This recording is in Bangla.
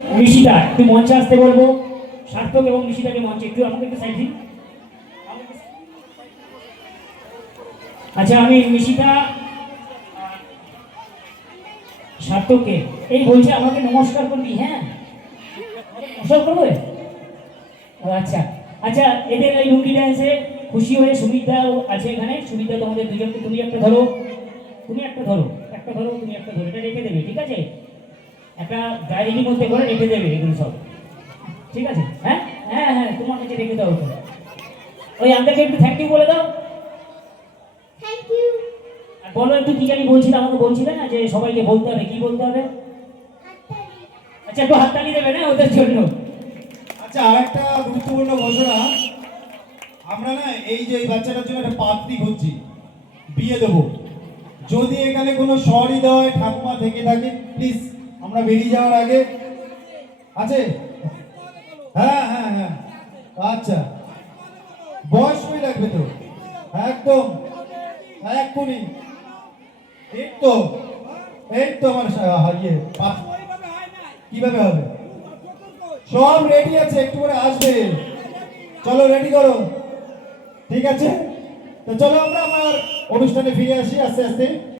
নিশিতা একটু মঞ্চে আসতে বলবো। সার্থক এবং নিশিতাকে মঞ্চে একটু, আমাকে একটু সাইড দিন। আচ্ছা, আমি নিশিতা সার্থককে এই বলছে আমাকে নমস্কার করবি। হ্যাঁ, নমস্কার করবে। আচ্ছা আচ্ছা, এদের এই লুঙ্গি ড্যান্সে খুশি হয়ে সুমিত্রাও আছে এখানে। সুমিত্রা, তোমাদের দুজনকে তুমি একটা ধরো, তুমি একটা ধরো, একটা ধরো, তুমি একটা ধরো, এটা রেখে দেবে, ঠিক আছে? একটা ডায়েরির মধ্যে করে রেখে দেবে এগুলো সব, ঠিক আছে? হ্যাঁ হ্যাঁ হ্যাঁ, তোমার কাছে রেখে দাও তো। ওই আঙ্কেলকে একটু থ্যাংক ইউ বলে দাও। Thank you. আর বলো একটু, কি জানি বলছিলে, আমাকে বলছিলে না যে সবাইকে বলতে হবে, কি বলতে হবে? হাততালি। আচ্ছা, একটু হাততালি দেবে না ওদের জন্য। আচ্ছা, আরেকটা গুরুত্বপূর্ণ ঘোষণা। আমরা না এই যে এই বাচ্চাটার জন্য একটা পাত্রী খুঁজছি, বিয়ে দেবো। যদি এখানে কোনো সহৃদয় ঠাকুমা থেকে থাকে, প্লিজ আমরা বেরিয়ে যাওয়ার আগে। আছে? হ্যাঁ হ্যাঁ হ্যাঁ, আচ্ছা। বয়স হয়ে লাগবে তো, একদম এক্ষুনি। এই তো, এই তো আমার ইয়ে কিভাবে হবে? সব রেডি আছে, একটু করে আসবে। চলো রেডি করো, ঠিক আছে? তো চলো আমরা আমার অনুষ্ঠানে ফিরে আসি আস্তে আস্তে।